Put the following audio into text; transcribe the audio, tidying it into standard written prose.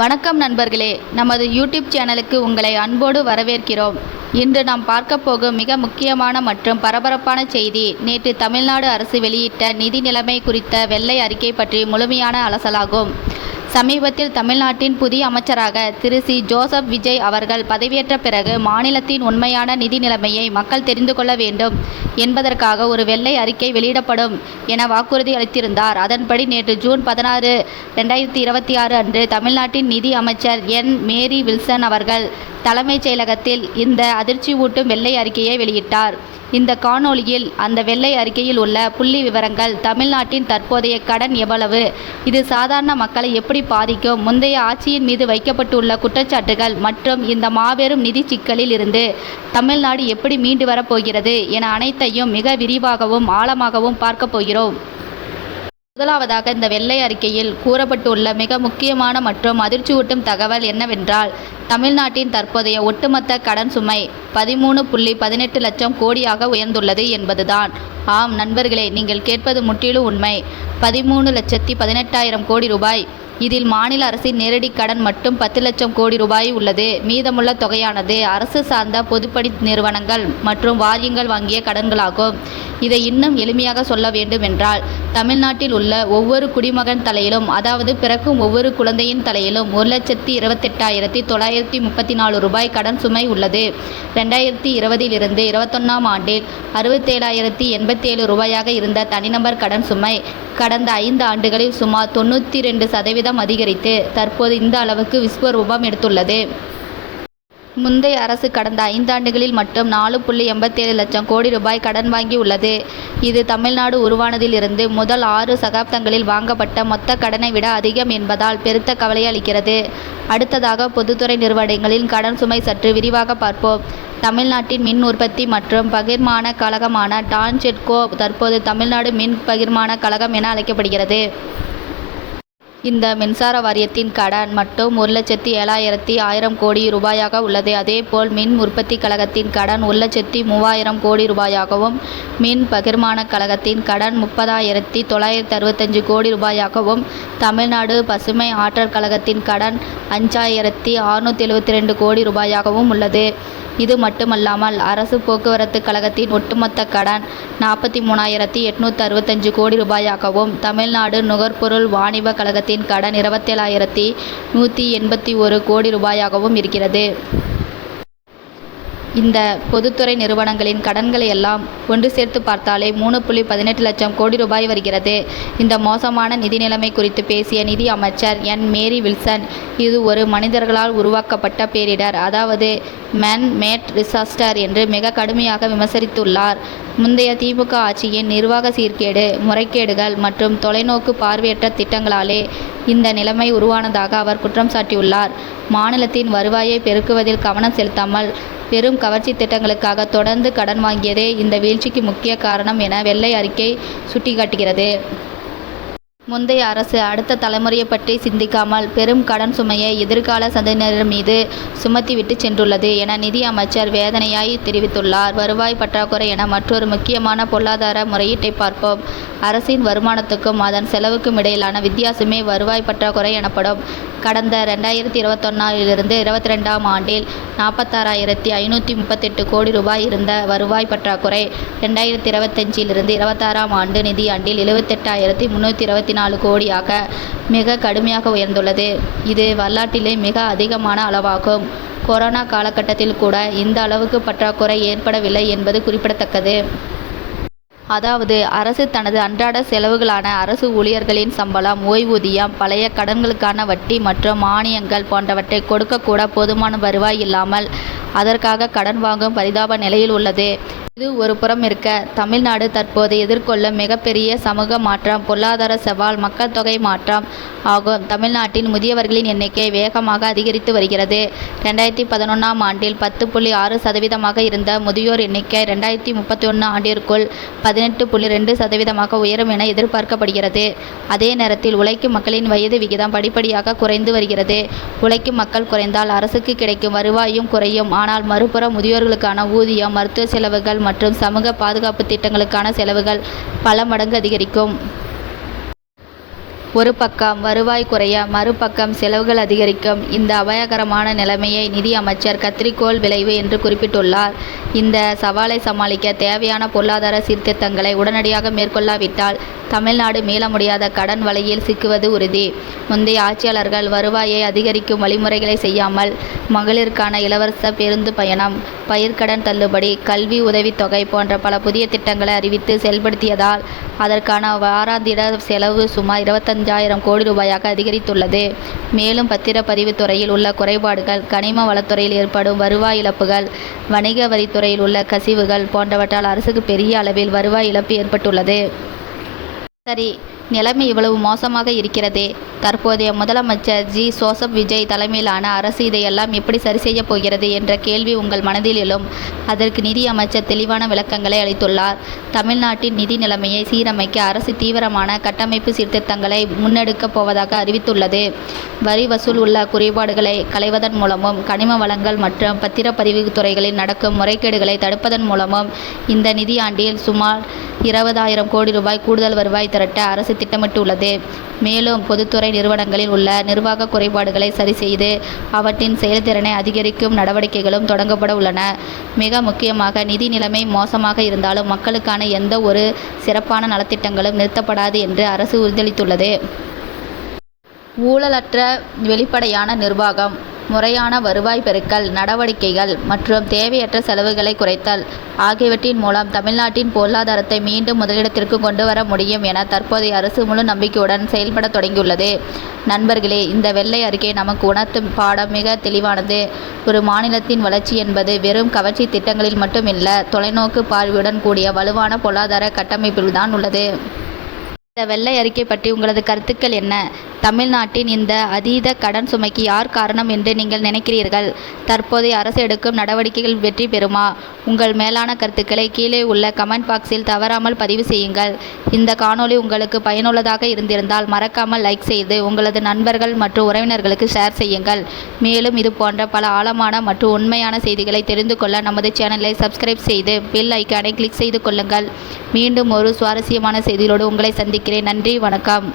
வணக்கம் நண்பர்களே, நமது யூடியூப் சேனலுக்கு உங்களை அன்போடு வரவேற்கிறோம். இன்று நாம் பார்க்க போகும் மிக முக்கியமான மற்றும் பரபரப்பான செய்தி, நேற்று தமிழ்நாடு அரசு வெளியிட்ட நிதி நிலைமை குறித்த வெள்ளை அறிக்கை பற்றி முழுமையான அலசலாகும். சமீபத்தில் தமிழ்நாட்டின் புதிய அமைச்சராக திரு சி. ஜோசப் விஜய் அவர்கள் பதவியேற்ற பிறகு மாநிலத்தின் உண்மையான நிதி நிலைமையை மக்கள் தெரிந்து கொள்ள வேண்டும் என்பதற்காக ஒரு வெள்ளை அறிக்கை வெளியிடப்படும் என வாக்குறுதி அளித்திருந்தார். அதன்படி நேற்று ஜூன் 16, 2026 அன்று தமிழ்நாட்டின் நிதி அமைச்சர் என். மேரி வில்சன் அவர்கள் தலைமைச் செயலகத்தில் இந்த அதிர்ச்சி ஊட்டும் வெள்ளை அறிக்கையை வெளியிட்டார். இந்த காணொளியில் அந்த வெள்ளை அறிக்கையில் உள்ள புள்ளி விவரங்கள், தமிழ்நாட்டின் தற்போதைய கடன் எவ்வளவு, இது சாதாரண மக்களை எப்படி பாதிக்கும், முந்தைய ஆட்சியின் மீது வைக்கப்பட்டுள்ள குற்றச்சாட்டுகள் மற்றும் இந்த மாபெரும் நிதி சிக்கலில் இருந்து தமிழ்நாடு எப்படி மீண்டு வரப்போகிறது என அனைத்தையும் மிக விரிவாகவும் ஆழமாகவும் பார்க்க போகிறோம். முதலாவதாக, இந்த வெள்ளை அறிக்கையில் கூறப்பட்டுள்ள மிக முக்கியமான மற்றும் அதிர்ச்சியூட்டும் தகவல் என்னவென்றால், தமிழ்நாட்டின் தற்போதைய ஒட்டுமொத்த கடன் சுமை 13.18 லட்சம் கோடியாக உயர்ந்துள்ளது என்பதுதான். ஆம் நண்பர்களே, நீங்கள் கேட்பது முற்றிலும் உண்மை. 13,18,000 கோடி ரூபாய். இதில் மாநில அரசின் நேரடி கடன் மட்டும் 10 லட்சம் கோடி ரூபாய் உள்ளது. மீதமுள்ள தொகையானது அரசு சார்ந்த பொதுப்பணி நிறுவனங்கள் மற்றும் வாரியங்கள் வாங்கிய கடன்களாகும். இதை இன்னும் எளிமையாக சொல்ல வேண்டும் என்றால், தமிழ்நாட்டில் உள்ள ஒவ்வொரு குடிமகன் தலையிலும், அதாவது பிறக்கும் ஒவ்வொரு குழந்தையின் தலையிலும் 1,28,934 ரூபாய் கடன் சுமை உள்ளது. 2020 இருந்து 21ஆம் ஆண்டில் 67,087 ரூபாயாக இருந்த தனிநபர் கடன் சுமை கடந்த 5 ஆண்டுகளில் சுமார் 92% அதிகரித்து தற்போது இந்த அளவுக்கு விஸ்வரூபம் எடுத்துள்ளது. முந்தைய அரசு கடந்த 5 ஆண்டுகளில் மட்டும் 4.87 லட்சம் கோடி ரூபாய் கடன் வாங்கி உள்ளது. இது தமிழ்நாடு உருவானதில் இருந்து முதல் 6 சகாப்தங்களில் வாங்கப்பட்ட மொத்த கடனை விட அதிகம் என்பதால் பெருத்த கவலை அளிக்கிறது. அடுத்ததாக, பொதுத்துறை நிறுவனங்களின் கடன் சுமை சற்று விரிவாக பார்ப்போம். தமிழ்நாட்டின் மின் உற்பத்தி மற்றும் பகிர்மான கழகமான டான்ஜெட்கோ தற்போது தமிழ்நாடு மின் பகிர்மான கழகம் என அழைக்கப்படுகிறது. இந்த மின்சார வாரியத்தின் கடன் மட்டும் 1,07,000 கோடி ரூபாயாக உள்ளது. அதேபோல் மின் உற்பத்தி கழகத்தின் கடன் 1,03,000 கோடி ரூபாயாகவும், மின் பகிர்மான கழகத்தின் கடன் 30,965 கோடி ரூபாயாகவும், தமிழ்நாடு பசுமை ஆற்றல் கழகத்தின் கடன் 5,672 கோடி ரூபாயாகவும் உள்ளது. இது மட்டுமல்லாமல் அரசு போக்குவரத்து கழகத்தின் ஒட்டுமொத்த கடன் 43,865 கோடி ரூபாயாகவும், தமிழ்நாடு நுகர்பொருள் வாணிப கழகத்தின் கடன் 27,181 கோடி ரூபாயாகவும் இருக்கிறது. இந்த பொதுத்துறை நிறுவனங்களின் கடன்களை எல்லாம் ஒன்று சேர்த்து பார்த்தாலே 3.18 லட்சம் கோடி ரூபாய் வருகிறது. இந்த மோசமான நிதி நிலைமை குறித்து பேசிய நிதி அமைச்சர் என். மேரி வில்சன், இது ஒரு மனிதர்களால் உருவாக்கப்பட்ட பேரிடர், அதாவது மேன் மேட் டிசாஸ்டர் என்று மிக கடுமையாக விமர்சித்துள்ளார். முந்தைய திமுக ஆட்சியின் நிர்வாக சீர்கேடு, முறைகேடுகள் மற்றும் தொலைநோக்கு பார்வையற்ற திட்டங்களாலே இந்த நிலைமை உருவானதாக அவர் குற்றம் சாட்டியுள்ளார். மாநிலத்தின் வருவாயை பெருக்குவதில் கவனம் செலுத்தாமல் பெரும் கவர்ச்சி திட்டங்களுக்காக தொடர்ந்து கடன் வாங்கியதே இந்த வீழ்ச்சிக்கு முக்கிய காரணம் என வெள்ளை அறிக்கை சுட்டிக்காட்டுகிறது. முந்தைய அரசு அடுத்த தலைமுறையை பற்றி சிந்திக்காமல் பெரும் கடன் சுமையை எதிர்கால சந்ததியினர் மீது சுமத்திவிட்டு சென்றுள்ளது என நிதி அமைச்சர் வேதனையாய் தெரிவித்துள்ளார். வருவாய் பற்றாக்குறை என மற்றொரு முக்கியமான பொருளாதார முறையீட்டை பார்ப்போம். அரசின் வருமானத்துக்கும் அதன் செலவுக்கும் இடையிலான வித்தியாசமே வருவாய் பற்றாக்குறை எனப்படும். கடந்த 2021 இலிருந்து 22ஆம் ஆண்டில் 46,538 கோடி ரூபாய் இருந்த வருவாய் பற்றாக்குறை 2025 இலிருந்து 26ஆம் ஆண்டு நிதியாண்டில் 78,324 கோடியாக மிக கடுமையாக உயர்ந்துள்ளது. இது வரலாற்றிலே மிக அதிகமான அளவாகும். கொரோனா காலகட்டத்தில் கூட இந்த அளவுக்கு பற்றாக்குறை ஏற்படவில்லை என்பது குறிப்பிடத்தக்கது. அதாவது, அரசு தனது அன்றாட செலவுகளான அரசு ஊழியர்களின் சம்பளம், ஓய்வூதியம், பழைய கடன்களுக்கான வட்டி மற்றும் மானியங்கள் போன்றவற்றை கொடுக்கக்கூட போதுமான வருவாய் இல்லாமல் அதற்காக கடன் வாங்கும் பரிதாப நிலையில் உள்ளது. இது ஒரு புறம் இருக்க, தமிழ்நாடு தற்போது எதிர்கொள்ளும் மிகப்பெரிய சமூக மாற்றம் பொருளாதார சவால் மக்கள் தொகை மாற்றம் ஆகும். தமிழ்நாட்டின் முதியவர்களின் எண்ணிக்கை வேகமாக அதிகரித்து வருகிறது. 2011ஆம் ஆண்டில் 10.6% இருந்த முதியோர் எண்ணிக்கை 2031 ஆண்டிற்குள் 18.2% உயரும் என எதிர்பார்க்கப்படுகிறது. அதே நேரத்தில் உழைக்கும் மக்களின் வயது விகிதம் படிப்படியாக குறைந்து வருகிறது. உழைக்கும் மக்கள் குறைந்தால் அரசுக்கு கிடைக்கும் வருவாயும் குறையும். ஆனால் மறுபுறம் முதியோர்களுக்கான ஊதியம், மருத்துவ செலவுகள் மற்றும் சமூக பாதுகாப்பு திட்டங்களுக்கான செலவுகள் பல மடங்கு அதிகரிக்கும். ஒரு பக்கம் வருவாய் குறைய மறுபக்கம் செலவுகள் அதிகரிக்கும் இந்த அபாயகரமான நிலைமையை நிதி அமைச்சர் கத்தரிக்கோல் விளைவு என்று குறிப்பிட்டுள்ளார். இந்த சவாலை சமாளிக்க தேவையான பொருளாதார சீர்திருத்தங்களை உடனடியாக மேற்கொள்ளாவிட்டால் தமிழ்நாடு மீள முடியாத கடன் வலையில் சிக்குவது உறுதி. முந்தைய ஆட்சியாளர்கள் வருவாயை அதிகரிக்கும் வழிமுறைகளை செய்யாமல் மகளிருக்கான இலவச பேருந்து பயணம், பயிர்க்கடன் தள்ளுபடி, கல்வி உதவித்தொகை போன்ற பல புதிய திட்டங்களை அறிவித்து செயல்படுத்தியதால் அதற்கான வாராந்திர செலவு சுமார் 25,000 கோடி ரூபாயாக அதிகரித்துள்ளது. மேலும் பத்திரப்பதிவு துறையில் உள்ள குறைபாடுகள், கனிம வளத்துறையில் ஏற்படும் வருவாய் இழப்புகள், வணிக வரித்துறையில் உள்ள கசிவுகள் போன்றவற்றால் அரசுக்கு பெரிய அளவில் வருவாய் இழப்பு ஏற்பட்டுள்ளது. சரி, நிலைமை இவ்வளவு மோசமாக இருக்கிறதே, தற்போதைய முதலமைச்சர் ஜோசப் விஜய் தலைமையிலான அரசு இதையெல்லாம் எப்படி சரி செய்யப் போகிறது என்ற கேள்வி உங்கள் மனதில் எழும். அதற்கு நிதி அமைச்சர் தெளிவான விளக்கங்களை அளித்துள்ளார். தமிழ்நாட்டின் நிதி நிலைமையை சீரமைக்க அரசு தீவிரமான கட்டமைப்பு சீர்திருத்தங்களை முன்னெடுக்கப் போவதாக அறிவித்துள்ளது. வரி வசூல் உள்ள குறைபாடுகளை களைவதன் மூலமும், கனிம வளங்கள் மற்றும் பத்திரப்பதிவு துறைகளில் நடக்கும் முறைகேடுகளை தடுப்பதன் மூலமும் இந்த நிதியாண்டில் சுமார் 20,000 கோடி ரூபாய் கூடுதல் வருவாய் திரட்ட அரசு திட்டமிட்டுள்ளது. மேலும் பொதுத்துறை நிறுவனங்களில் உள்ள நிர்வாக குறைபாடுகளை சரி செய்து அவற்றின் செயல்திறனை அதிகரிக்கும் நடவடிக்கைகளும் தொடங்கப்பட உள்ளன. மிக முக்கியமாக, நிதி நிலைமை மோசமாக இருந்தாலும் மக்களுக்கான எந்த ஒரு சிறப்பான நலத்திட்டங்களும் நிறுத்தப்படாது என்று அரசு உறுதியளித்துள்ளது. ஊழலற்ற வெளிப்படையான நிர்வாகம், முறையான வருவாய் பெருக்கல் நடவடிக்கைகள் மற்றும் தேவையற்ற செலவுகளை குறைத்தல் ஆகியவற்றின் மூலம் தமிழ்நாட்டின் பொருளாதாரத்தை மீண்டும் முதலிடத்திற்கு கொண்டு வர முடியும் என தற்போதைய அரசு முழு நம்பிக்கையுடன் செயல்பட தொடங்கியுள்ளது. நண்பர்களே, இந்த வெள்ளை அறிக்கை நமக்கு உணர்த்தும் பாடம் மிக தெளிவானது. ஒரு மாநிலத்தின் வளர்ச்சி என்பது வெறும் கவர்ச்சி திட்டங்களில் மட்டுமில்ல, தொலைநோக்கு பார்வையுடன் கூடிய வலுவான பொருளாதார கட்டமைப்பில்தான் உள்ளது. இந்த வெள்ளை அறிக்கை பற்றி உங்களது கருத்துக்கள் என்ன? தமிழ்நாட்டின் இந்த அதீத கடன் சுமைக்கு யார் காரணம் என்று நீங்கள் நினைக்கிறீர்கள்? தற்போதைய அரசு எடுக்கும் நடவடிக்கைகள் வெற்றி பெறுமா? உங்கள் மேலான கருத்துக்களை கீழே உள்ள கமெண்ட் பாக்ஸில் தவறாமல் பதிவு செய்யுங்கள். இந்த காணொளி உங்களுக்கு பயனுள்ளதாக இருந்திருந்தால் மறக்காமல் லைக் செய்து உங்களது நண்பர்கள் மற்றும் உறவினர்களுக்கு ஷேர் செய்யுங்கள். மேலும் இது போன்ற பல ஆழமான மற்றும் உண்மையான செய்திகளை தெரிந்து கொள்ள நமது சேனலை சப்ஸ்கிரைப் செய்து பெல் ஐக்கானை கிளிக் செய்து கொள்ளுங்கள். மீண்டும் ஒரு சுவாரஸ்யமான செய்திகளோடு உங்களை சந்திக்கிறேன். நன்றி, வணக்கம்.